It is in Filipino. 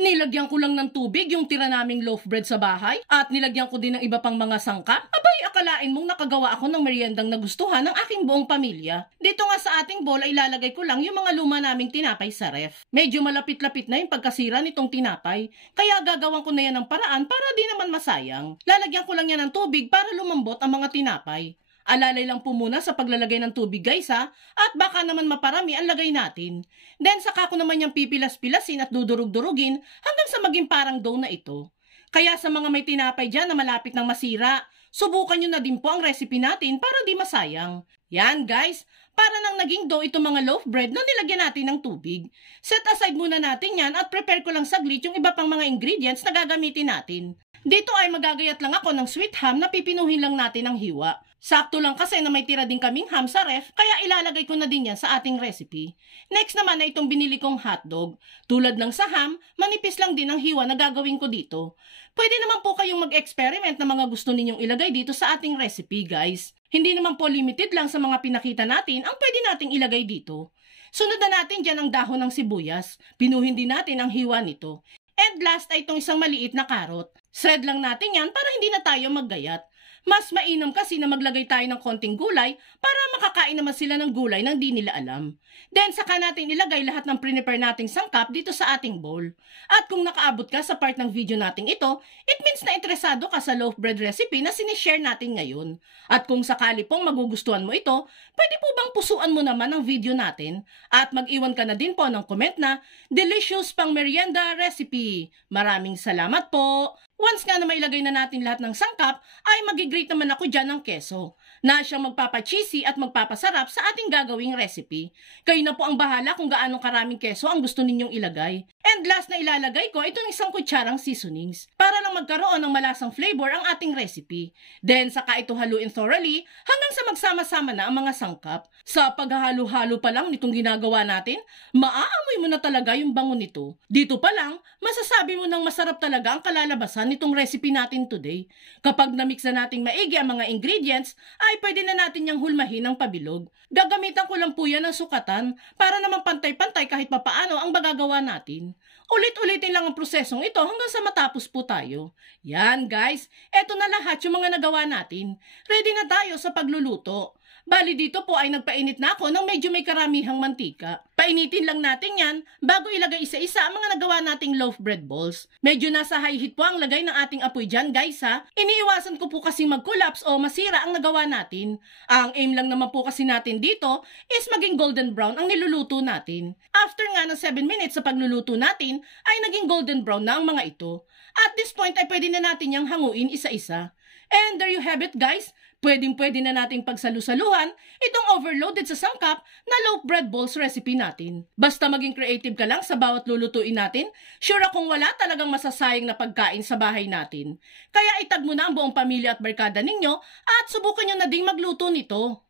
Nilagyan ko lang ng tubig yung tira naming loaf bread sa bahay at nilagyan ko din ng iba pang mga sangkap. Abay, akalain mong nakagawa ako ng meriendang nagustuhan ng aking buong pamilya. Dito nga sa ating bowl ay ilalagay ko lang yung mga luma naming tinapay sa ref. Medyo malapit-lapit na yung pagkasira nitong tinapay, kaya gagawin ko na yan ng paraan para di naman masayang. Lalagyan ko lang yan ng tubig para lumambot ang mga tinapay. Alalay lang po muna sa paglalagay ng tubig guys ha, at baka naman maparami ang lagay natin. Then saka ko naman yung pipilas-pilasin at dudurug-durugin hanggang sa maging parang dough na ito. Kaya sa mga may tinapay dyan na malapit ng masira, subukan nyo na din po ang recipe natin para di masayang. Yan guys, para nang naging dough itong mga loaf bread na nilagyan natin ng tubig. Set aside muna natin yan at prepare ko lang saglit yung iba pang mga ingredients na gagamitin natin. Dito ay magagayat lang ako ng sweet ham na pipinuhin lang natin ng hiwa. Sakto lang kasi na may tira din kaming ham sa ref, kaya ilalagay ko na din yan sa ating recipe. Next naman ay itong binili kong hotdog. Tulad ng sa ham, manipis lang din ang hiwa na gagawin ko dito. Pwede naman po kayong mag-experiment na mga gusto ninyong ilagay dito sa ating recipe guys. Hindi naman po limited lang sa mga pinakita natin ang pwede nating ilagay dito. Sunod na natin dyan ang dahon ng sibuyas. Pinuhin din natin ang hiwa nito. And last ay itong isang maliit na karot. Shred lang natin yan para hindi na tayo maggayat. Mas mainam kasi na maglagay tayo ng konting gulay para makakain naman sila ng gulay nang di nila alam. Then saka natin ilagay lahat ng prepare nating sangkap dito sa ating bowl. At kung nakaabot ka sa part ng video nating ito, it means na interesado ka sa loaf bread recipe na sinishare natin ngayon. At kung sakali pong magugustuhan mo ito, pwede po bang pusuan mo naman ang video natin? At mag-iwan ka na din po ng comment na delicious pang merienda recipe. Maraming salamat po! Once nga na mailagay na natin lahat ng sangkap, ay mag-grate naman ako dyan ng keso na siyang magpapacheesy at magpapasarap sa ating gagawing recipe. Kayo na po ang bahala kung gaano karaming keso ang gusto ninyong ilagay. And last na ilalagay ko itong isang kutsarang seasonings para lang magkaroon ng malasang flavor ang ating recipe. Then saka ito haluin thoroughly hanggang sa magsama-sama na ang mga sangkap. Sa paghahalo-halo pa lang nitong ginagawa natin, maaamoy mo na talaga yung bango nito. Dito pa lang, masasabi mo nang masarap talaga ang kalalabasan nitong recipe natin today. Kapag namix na nating maigi ang mga ingredients, ay pwede na natin niyang hulmahin ng pabilog. Gagamitan ko lang po yan ng sukatan para naman pantay-pantay kahit papaano ang magagawa natin. Ulit-ulitin lang ang prosesong ito hanggang sa matapos po tayo. Yan guys, eto na lahat yung mga nagawa natin. Ready na tayo sa pagluluto. Bali dito po ay nagpainit na ako ng medyo may karamihang mantika. Painitin lang natin yan bago ilagay isa-isa ang mga nagawa nating loaf bread balls. Medyo nasa high heat po ang lagay ng ating apoy dyan guys ha. Iniiwasan ko po kasi mag-collapse o masira ang nagawa natin. Ang aim lang naman po kasi natin dito is maging golden brown ang niluluto natin. After nga ng 7 minutes sa pagluluto natin ay naging golden brown na ang mga ito. At this point ay pwede na natin yang hanguin isa-isa. And there you have it guys. Pwedeng-pwede na nating pagsalu-saluhan itong overloaded sa sangkap na loaf bread balls recipe natin. Basta maging creative ka lang sa bawat lulutuin natin, sure akong wala talagang masasayang na pagkain sa bahay natin. Kaya itag mo na ang buong pamilya at barkada ninyo at subukan nyo na ding magluto nito.